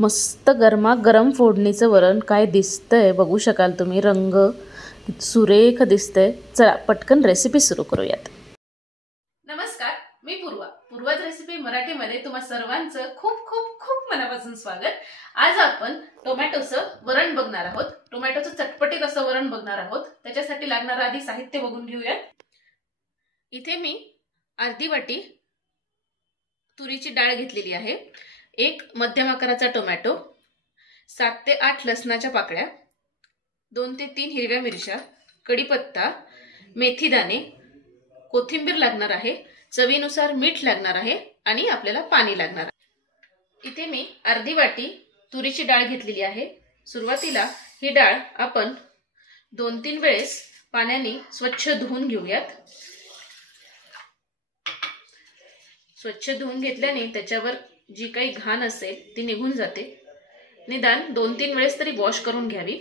मस्त गरमागरम फोडणीचं वरण काय दिसतंय बघू शकाल तुम्ही. रंग सुरेख दिसतंय. चला पटकन रेसिपी सुरू करूयात. नमस्कार, मी पूर्वाच रेसिपी मराठीमध्ये तुम्हा सर्वांचं खूप खूप खूप मनापासून स्वागत. आज आपण टोमॅटोचं वरण बघणार आहोत. टोमॅटोचं चटपटीत असं वरण बघणार आहोत. त्याच्यासाठी लागणारं आधी साहित्य बघून घेऊयात. इथे मी अर्धी वाटी तुरीची डाळ घेतलेली आहे, एक मध्यम आकाराचा टोमॅटो, 7 ते 8 लसणाच्या पाकळ्या, 2 ते 3 हिरव्या मिरच्या, कढीपत्ता, मेथी दाणे, कोथिंबीर लागणार आहे, चवीनुसार मीठ लागणार आहे आणि आपल्याला पाणी लागणार आहे. इथे मी अर्धी वाटी तुरीची डाळ घेतलेली आहे. सुरुवातीला ही डाळ आपण 2-3 वेळेस पाण्याने स्वच्छ धुवून घेऊयात. स्वच्छ धुवून घेतल्याने त्याच्यावर जी काही घाण असेल ती निघून जाते. निदान 2-3 वेळेस तरी वॉश करून घ्यावी.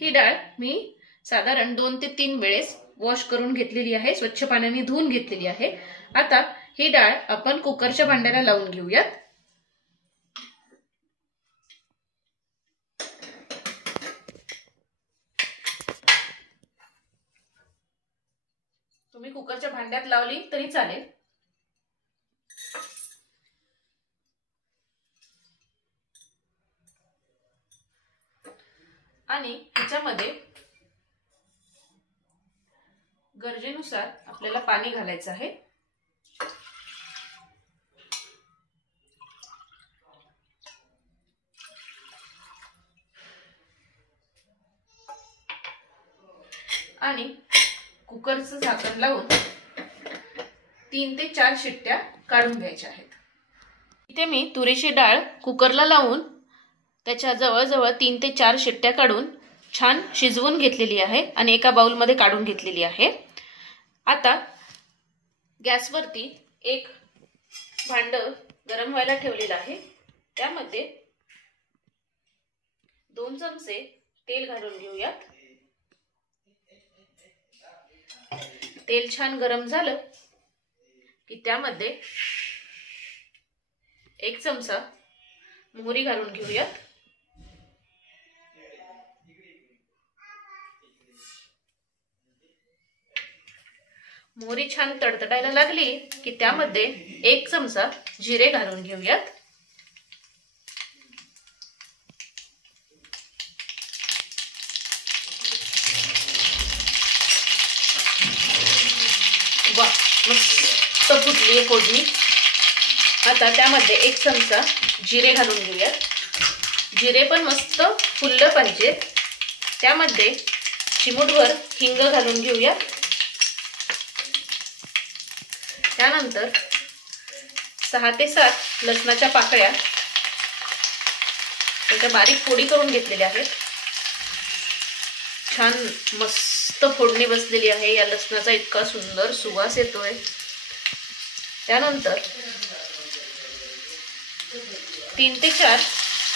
ही डाळ मी साधारण 2 ते 3 वेळेस वॉश करून घेतलेली आहे, स्वच्छ पाण्याने धुवून घेतलेली आहे. आता ही डाळ आपण कुकरच्या भांड्याला लावून घेऊयात. तुम्ही कुकरच्या भांड्यात लावली तरी चालेल. आणि त्याच्यामध्ये गरजेनुसार आपल्याला पाणी घालायचं आहे. आणि कुकरचं झाकण लावून 3 ते 4 शिट्ट्या काढून घ्यायच्या आहेत. इथे मी तुरीची डाळ कुकरला लावून त्याच्या जवळजवळ 3 ते 4 शिट्ट्या काढून छान शिजवून घेतलेली आहे आणि एका बाउलमध्ये काढून घेतलेली आहे. आता गॅसवरती एक भांड गरम व्हायला ठेवलेलं आहे. त्यामध्ये 2 चमचे तेल घालून घेऊयात. तेल छान गरम झालं की त्यामध्ये 1 चमचा मोहरी घालून घेऊयात. मोहरी छान तडतडायला लागली की त्यामध्ये 1 चमचा जिरे घालून घेऊयात. वा, मस्त फुटली फोडणी. आता त्यामध्ये 1 चमचा जिरे घालून घेऊयात. जिरे पण मस्त फुललं पाहिजे. त्यामध्ये चिमूटभर हिंग घालून घेऊयात. त्यानंतर 6 ते 7 लसणाच्या पाकळ्या त्याच्या बारीक फोडी करून घेतलेल्या आहेत. छान मस्त फोडणी बसलेली आहे. या लसणाचा इतका सुंदर सुवास येतोय. त्यानंतर 3 ते 4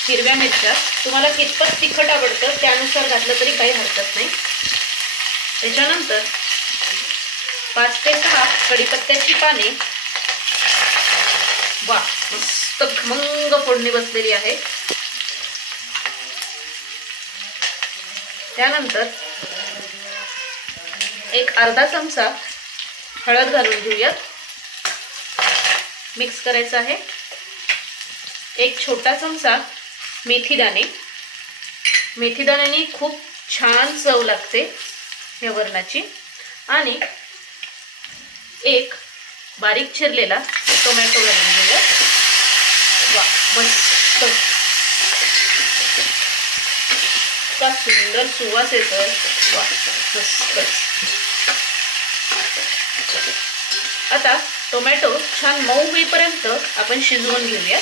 हिरव्या मिरच्या, तुम्हाला कितपत तिखट आवडतं त्यानुसार घातलं तरी काही हरकत नाही. त्याच्यानंतर 5 ते 6 कढीपत्त्याची पाने. वा, मस्त खमंग फोडणी बसलेली आहे. त्यानंतर एक अर्धा चमचा हळद घालून घेऊयात. मिक्स करायचं आहे. 1 छोटा चमचा मेथी दाणे. मेथी दाण्याने खूप छान चव लागते या वरणाची. आणि 1 बारीक चिरलेला टोमॅटो घालून घेऊया. वा, मस्त इतका सुंदर सुवास येतोय. वा, मस्त. आता टोमॅटो छान मऊ होईपर्यंत आपण शिजवून घेऊया.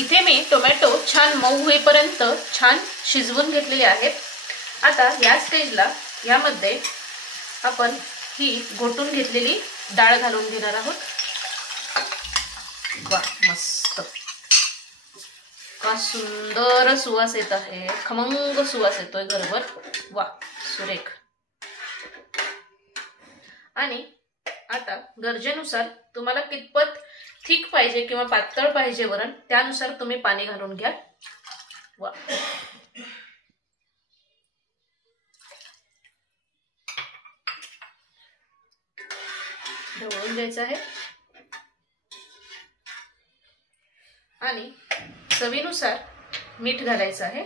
इथे मी टोमॅटो छान मऊ होईपर्यंत छान शिजवून घेतलेले आहेत. आता या स्टेजला यामध्ये आपण ही घोटून घेतलेली डाळ घालून घेणार आहोत. वा मस्त, का सुंदर सुवास येत आहे, खमंग सुवास येतोय घरभर. वा सुरेख. आणि आता गरजेनुसार तुम्हाला कितपत थिक पाहिजे किंवा पातळ पाहिजे वरण, त्यानुसार तुम्ही पाणी घालून घ्या. वा ढवळून घ्यायचं आहे. आणि चवीनुसार मीठ घालायचं आहे.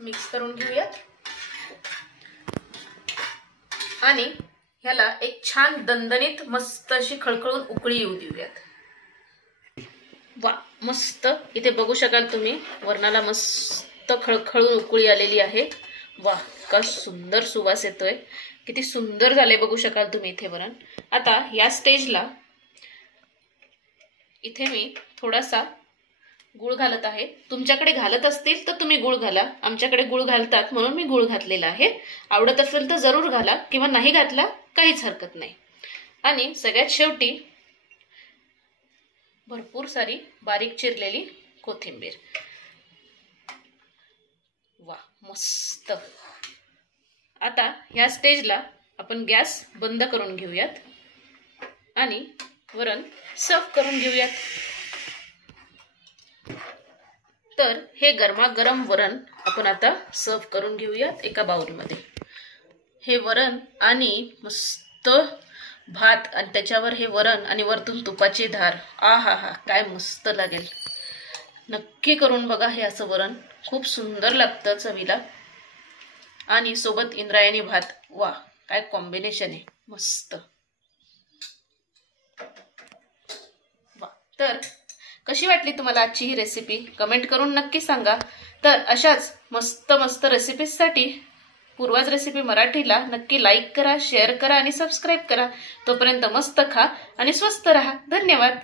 मिक्स करून घेऊयात आणि ह्याला एक छान दणदणीत मस्त अशी खळखळून उकळी येऊ देऊयात. वा मस्त, इथे बघू शकाल तुम्ही वरणाला मस्त खळखळून उकळी आलेली आहे. वा का सुंदर सुवास येतोय, किती सुंदर झाले बघू शकाल तुम्ही इथे वरण. आता या स्टेजला इथे मी थोडासा गुळ घालत आहे. तुमच्याकडे घालत असतील तर तुम्ही गुळ घाला, आमच्याकडे गुळ घालतात म्हणून मी गुळ घातलेला आहे. आवडत असेल तर जरूर घाला किंवा नाही घातला काहीच हरकत नाही. आणि सगळ्यात शेवटी भरपूर सारी बारीक चिरलेली कोथिंबीर. वा मस्त. आता या स्टेजला आपण गॅस बंद करून घेऊयात आणि वरण सर्व करून घेऊयात. तर हे गरमागरम वरण आपण आता सर्व करून घेऊयात एका बाउलमध्ये. हे वरण आणि मस्त भात आणि त्याच्यावर हे वरण आणि वरतून तुपाची धार, आ हा हा, काय मस्त लागेल. नक्की करून बघा हे असं वरण, खूप सुंदर लागतं चवीला. आणि सोबत इंद्रायणी भात, वा काय कॉम्बिनेशन आहे, मस्त. वा, तर कशी वाटली तुम्हाला आजची ही रेसिपी कमेंट करून नक्की सांगा. तर अशाच मस्त मस्त रेसिपीजसाठी पूर्वाज रेसिपी मराठीला नक्की लाईक करा, शेअर करा आणि सबस्क्राईब करा. तोपर्यंत मस्त खा आणि स्वस्त रहा. धन्यवाद.